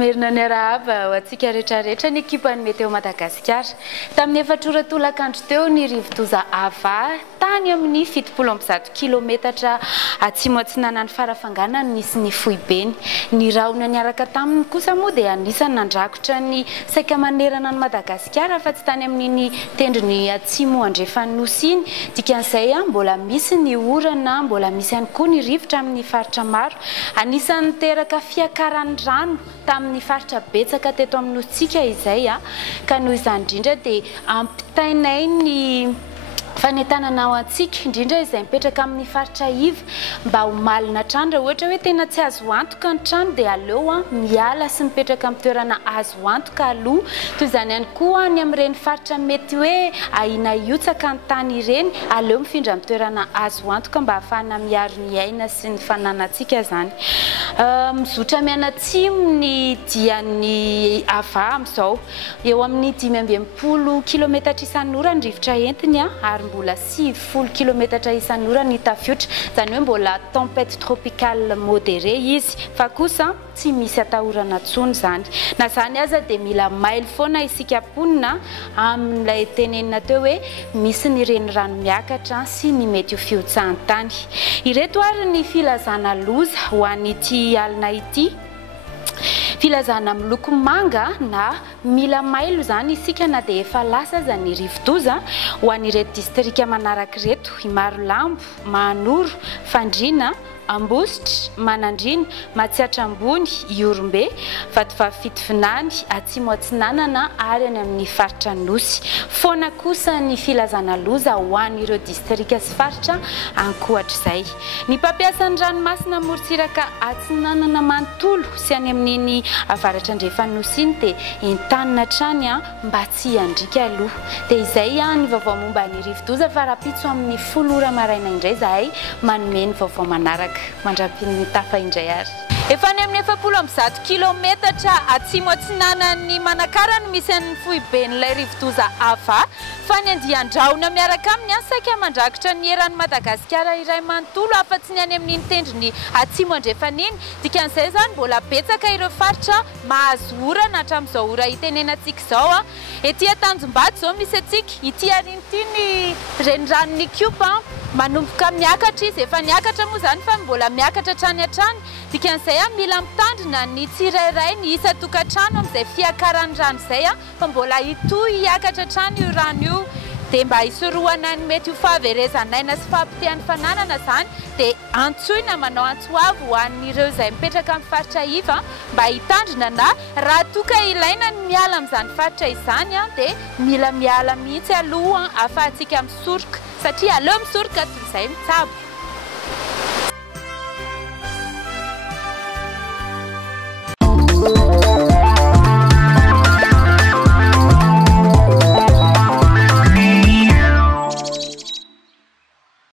Mamerina ny arahaba ho antsika rehetrarehetra ny ekipan'ny METEO Madagascar. Tamin'ny efatsoratolakandro teo ny rivo-doza AVA tany amin'ny 70 kilometatra atsimo atsinanan'ny farafanganany nisy ny foibeny. Ny rahona niaraka taminy kosa moa dia anisany nandrakotra ny saika manerana ny Madagascar fa tsy tany amin'ny tendrony atsimo andrefanosy iny. Dikan'izay mbola misy ny orana, mbola misy ihany koa ny rivotra amin'ny faritra maro. Anisany teraka fiakaran'ny rano tamin'ny faritra betsaka teto amin'nosika izay ka noho izany indrindra dia ampitainay ny fanentanana ao antsika indrindra izay mipetraka amin'ny faritra iva mba ho malina trano raha ohatra hoe tena tsy azo antoka ny trano dia aleo miala sy mipetraka amin'ny toerana azo antoka aloha. Toy izany ihany koa ny amin'ireny faritra mety hoe ahina hiotsaka ny tany ireny, aleo mifindra amin'ny toerana azo antoka mba ahafahana miaro ny aina sy ny fananantsika zany. Mizotra mianatsimo ny dian'ny AVA amin'izao eo amin'ny 520 kilometatra isan'ora ny rivotra entiny ary mbola 70 kilometatra isan'ora ny tafiotra, zany hoe mbola tempête tropicale modérée izy fa kosa tsy misy atahorana tsony zany. Na zany aza dia mila mailo foana isika mponina amin'ilay tenenina teo hoe misy ny renirano miakatra sy ny mety ho fihotsahantany. Ireto ary ny filazana loza ho an'ity alina ity. Filazana miloko manga na mila mailo zany isika na dia efa lasa aza ny rivo-doza ho an'ireto distrika manaraka ireto: Imarolambo, Mahanoro, Fandriana, Ambositra, Manandriana, Matsiatra Ambony, Iorombe, Vatovavy-Fitovinany, Atsimo Atsinanana ary any amin'ny faritra Nosy. Foana kosa ny filazana loza ho an'ireo distrika sy faritra ankoatr'izay. Ny mpampiasa ny ranomasina Moritsiraka, Atsinanana manontolo sy any amin'iny avaratra andrefanosy iny dia entanina hatrany mba tsy handrika aloha. Dia izay ny vaovao momba ny rivo-doza fa rapitso amin'ny 10 ora maraina indray zahay manome ny vaovao manaraka. Mandrapin'ny tafa indray ary. Efa ny amin'ny 70 kilometatra atsimo atsinanan'ny Manakara no misy an'ny foiben'ilay rivo-doza AVA fa ny andian-drahona miaraka amin'ny saika mandrakotra ny eran'ny Madagasikara iray manontolo afa-tsy ny any amin'ny tendrony atsimo andrefaniny. Dikan'izay zany mbola betsaka ireo faritra mahazo orana hatramin'izao ora itenenantsika izao. Ety Tanjombato izao misy antsika, ity arin'ity ny reniranon'ny Kiopa manomboka miakatra izy, efa niakatra moa zany fa mbola miakatra hatrany hatrany. Dikan'izay mila mitandrina ny tsirairay ny isa tokantrano amin'izay fiakaran'ny rano izay fa mbola itoy hiakatra hatrany io rano io. Dia mba hisorohana ny mety ho fahaverezanaina sy fahampitehan'ny fananana zany dia antsoina manao antsoavo ho an'ireo izay mipetraka amin'ny faritra iva mba hitandrina na raha toka ilaina ny miala amin'izany faritra izany dia mila miala mihitsy aloha ahafahantsika misoroka satria aleo misoroka toy izay mitsabo.